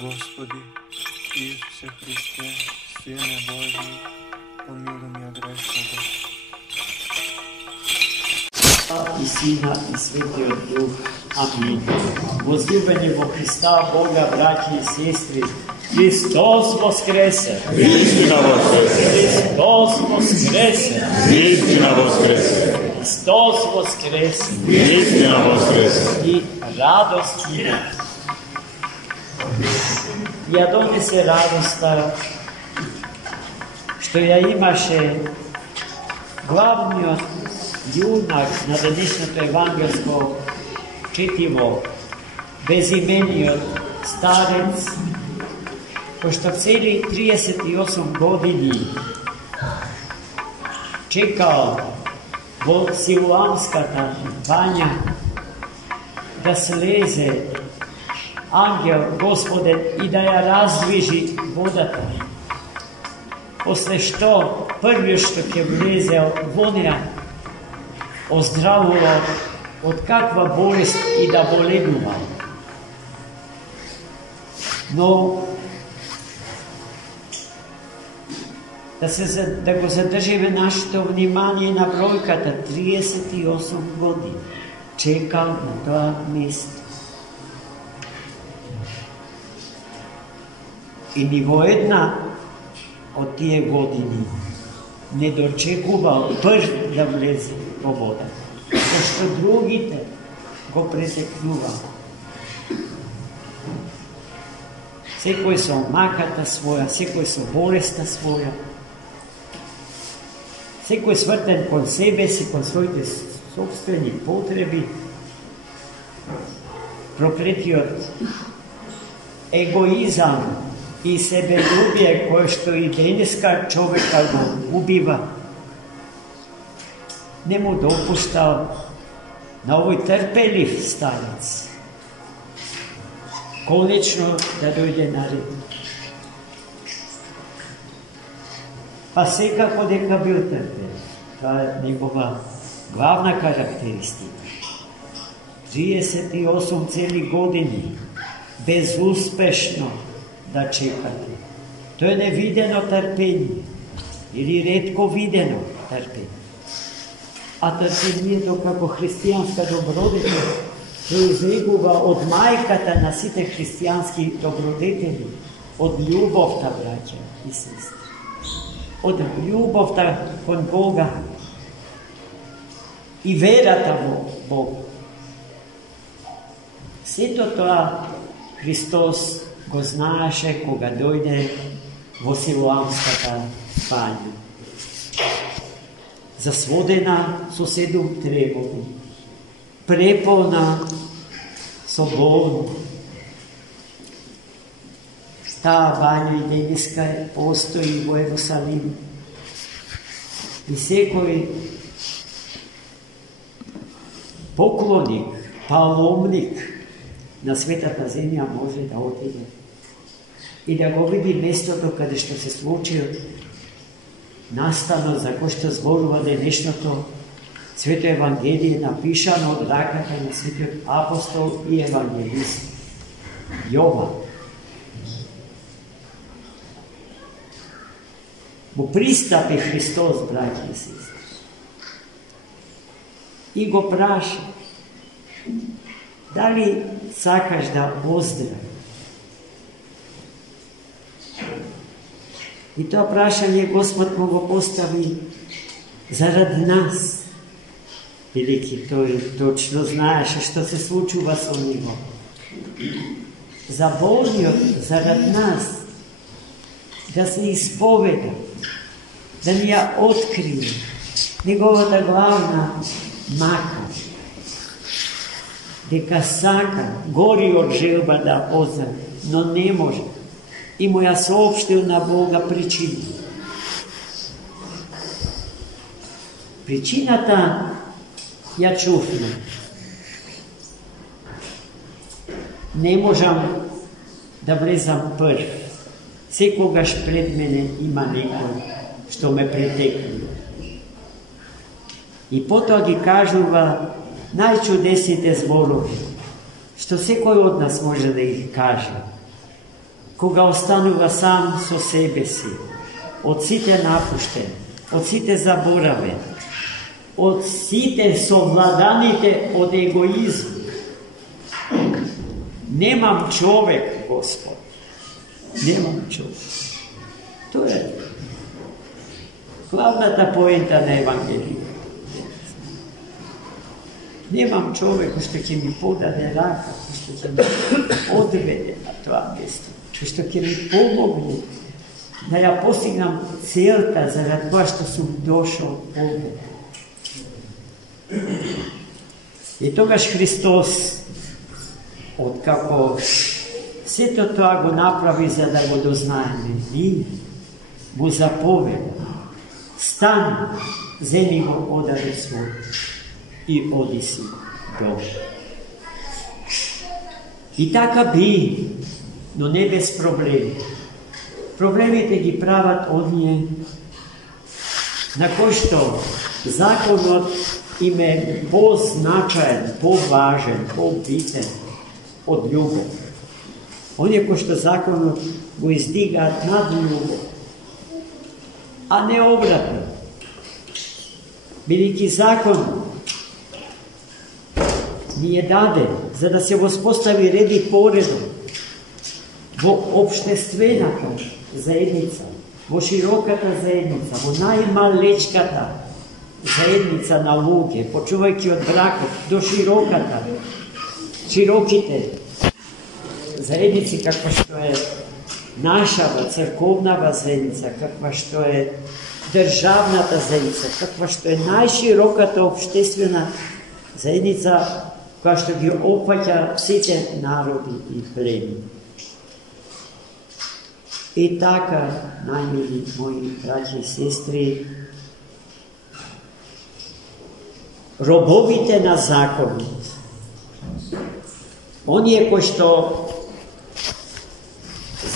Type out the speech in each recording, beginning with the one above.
Господи, Исусе Христе, Сине Божи, помилуй меня грешного. И Сина, и Светиот Дух. Амин. Возлюбени во Христа, Бога, браќи и сестри, Христос воскресе! Истина воскресе! Христос воскресе! Истина воскресе! Христос воскресе! Истина воскресе! И радост има. Ја донесе радоста што ја имаше главниот јунак на денешното евангелско четиво, безимениот старец, кој што цели 38 години чекал во Силуамската бања да слезе ангел Господен и да ја раздвижи водата. После што првиот што ќе влезе во неа оздравува од каква болест и да боледува. Но да го задржиме нашето внимание на бројката 38 години чекал на тоа место. И ни во една од тие години не дочекувал прв да влезе во вода, зашто другите го пресекнувал. Секој со маката своја, секој со болеста своја, секој свртен кон себе си, кон своите собствени потреби, проклетиот егоизам и себелюбие кое што и денеска човека го убива, не му допуштал на овој трпелив старец конечно да дојде на ред. Па секако дека бил трпелив, тоа е негова главна карактеристика. 38 цели години безуспешно да чекате. Тоа е невидено трпение или ретко видено трпение. А трпението како христијанска добродетел произлегува од мајката на сите христијански добродетели, од љубовта, браќа и сестри, од љубовта кон Бога и верата во Бога. Сето тоа Христос го знаеше кога дојде во Силуамската бања, засводена со 7 требови, преполна со болни. Таа бања и денеска постои во Ерусалим. И секој поклоник, паломник на светата земја може да отиде и да го види местото каде што се случи настанот за кој што зборува денешното Свето Евангелие, напишано од раката на светиот апостол и евангелист Јован. Му пристапи Христос, браќи и сестри, и го праша: дали сакаш да оздрави? И тоа прашање Господ му го постави заради нас, бидејќи тој точно знаеше што се случува со него. За болниот, заради нас, да се исповеда, да ни ја открие неговата главна мака, дека сака, гори од желба да оздрави, но не може. И му ја соопштил на Бога причина. Причината ја чувме. Не можам да влезам прв. Секогаш пред мене има некој што ме претекнува. И потоа ги кажува најчудесните зборови, што секој од нас може да ги каже. кога останува сам со себе си, од сите напуштен, од сите заборавен, од сите совладаните од егоизм. Немам човек, Господ. Немам човек. Тоа е главната поента на Евангелието. Немам човек кој што ќе ми подаде рака, кој што ќе ми одведе на тоа место, кој што ќе ми помогне да ја постигнам целта заради тоа што сум дошол овде. И тогаш Христос, откако сето тоа го направи за да го дознаеме, ние му заповеда: стани, земи го одаде свој и оди си долу. И така би, но не без проблеми. Проблемите ги прават оние на кои што законот им е позначаен, поважен, побитен од љубов. Оние кои што законот го издигаат над љубов, а не обратно. Бидејќи закон ни е даде за да се воспостави ред и поредок во општествената заедница, во широката заедница, во најмалечката заедница на луѓе, почувајќи од бракот до широките заедници, каква што е нашава црковнава заедница, каква што е државната заедница, каква што е најшироката општествена заедница, која што ги опфаќа сите народи и племени. И така, најмили мои браќи и сестри, робовите на законот, оние кои што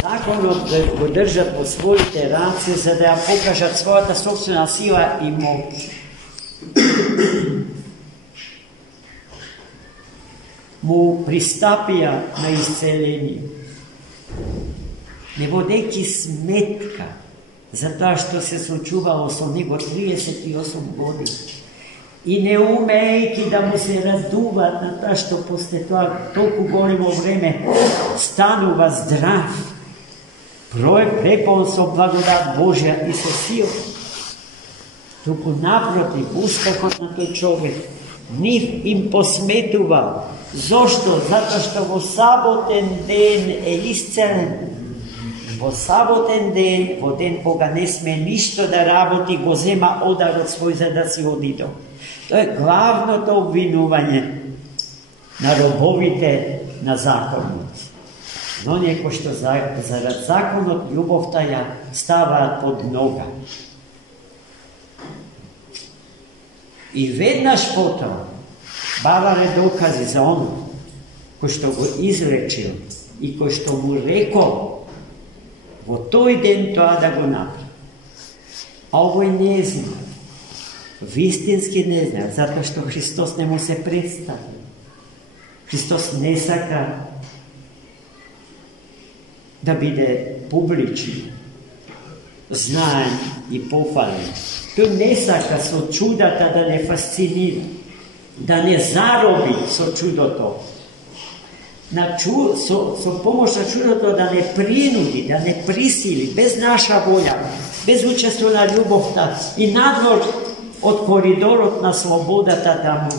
законот го држат во своите раце за да ја покажат својата собствена сила и моќ, му пристапија на исцеление, не водејќи сметка за тоа што се случувало со него 38 години и не умејќи да му се раздуваат на тоа што после тоа толку големо време станува здрав, препон со благодат Божја и со сила. Туку напротив, успехот на тој човек нив им посметува. Зошто? Затоа што во саботен ден е исцелен. Во саботен ден, во ден кога не сме ништо да работи, го зема ударот свој за да си оди дома. Тоа е главното обвинување на робовите на законот. Но некој што зарад законот љубовта ја ставаат под нога. И веднаш потоа бавале докази за оно кој што го изречил и кој што му рекол во тој ден тоа да го направи. А овој не зна, вистински не зна, затоа што Христос не му се представи. Христос не сака да биде публичен, знаен и пофален. Тој не сака со чудата да не фасцинира, да не зароби со чудото, со помош на чудото да не принуди, да не присили, без наша волја, без учество на љубовта и надвор од коридорот на слободата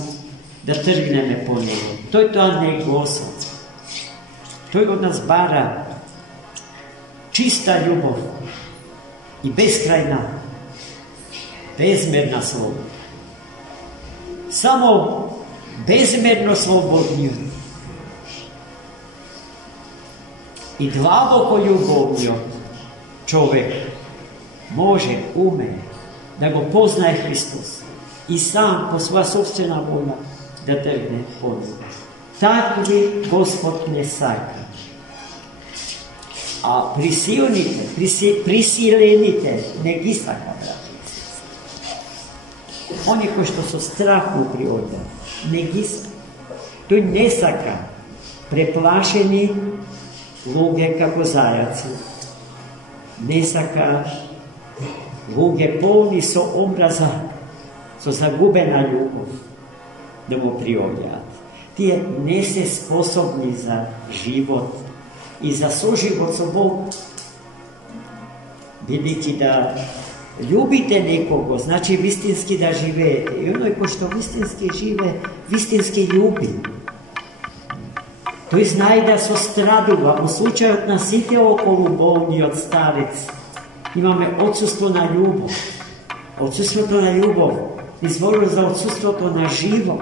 да тргнеме по него. Тој тоа не го осваќа. Тој од нас бара чиста љубов и безкрајна, безмерна слобода. Само безмерно слободниот и длабоко љубовниот човек може, уме да го познае Христос и сам по своја собствена воля да тргне по него. Такви Господ не сака. А присилените не ги сака, брати. Они кои што со страх му приоѓаат, не ги сака. Тој не сака преплашени луѓе како зајаци, не сакаш, луѓе полни со омраза, со загубена љубов, да му приобјаат. Тие не се способни за живот и за соживот со Бог. Бидејќи да љубите некого, значи вистински да живеете. И оној кој што вистински живее, вистински љуби. Тој знае да сострадува. Во случајот на сите околу болниот старец имаме отсуство на љубов. Отсуството на љубов изворува за отсуството на живот.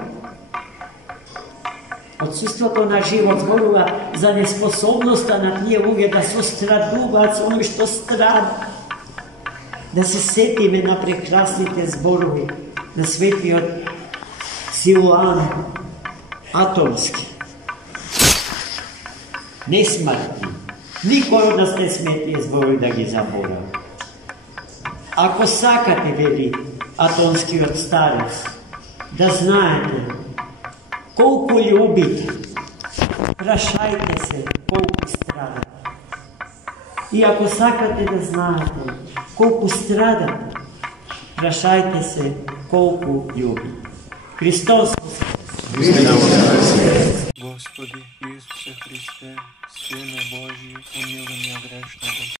Отсуството на живот зборува за неспособноста на тие луѓе да сострадуваат со оној што страда. Да се сетиме на прекрасните зборови на светиот Силуан Атонски. Несмртни. Никој од нас не сме тие зборови да ги заборави. Ако сакате, вели Атонскиот старец, да знаете колку љубите, прашајте се колку страдате. И ако сакате да знаете колку страдате, прашајте се колку љубите. Христос Господи Исусе Христе, Сине Божи, помилуй меня грешного.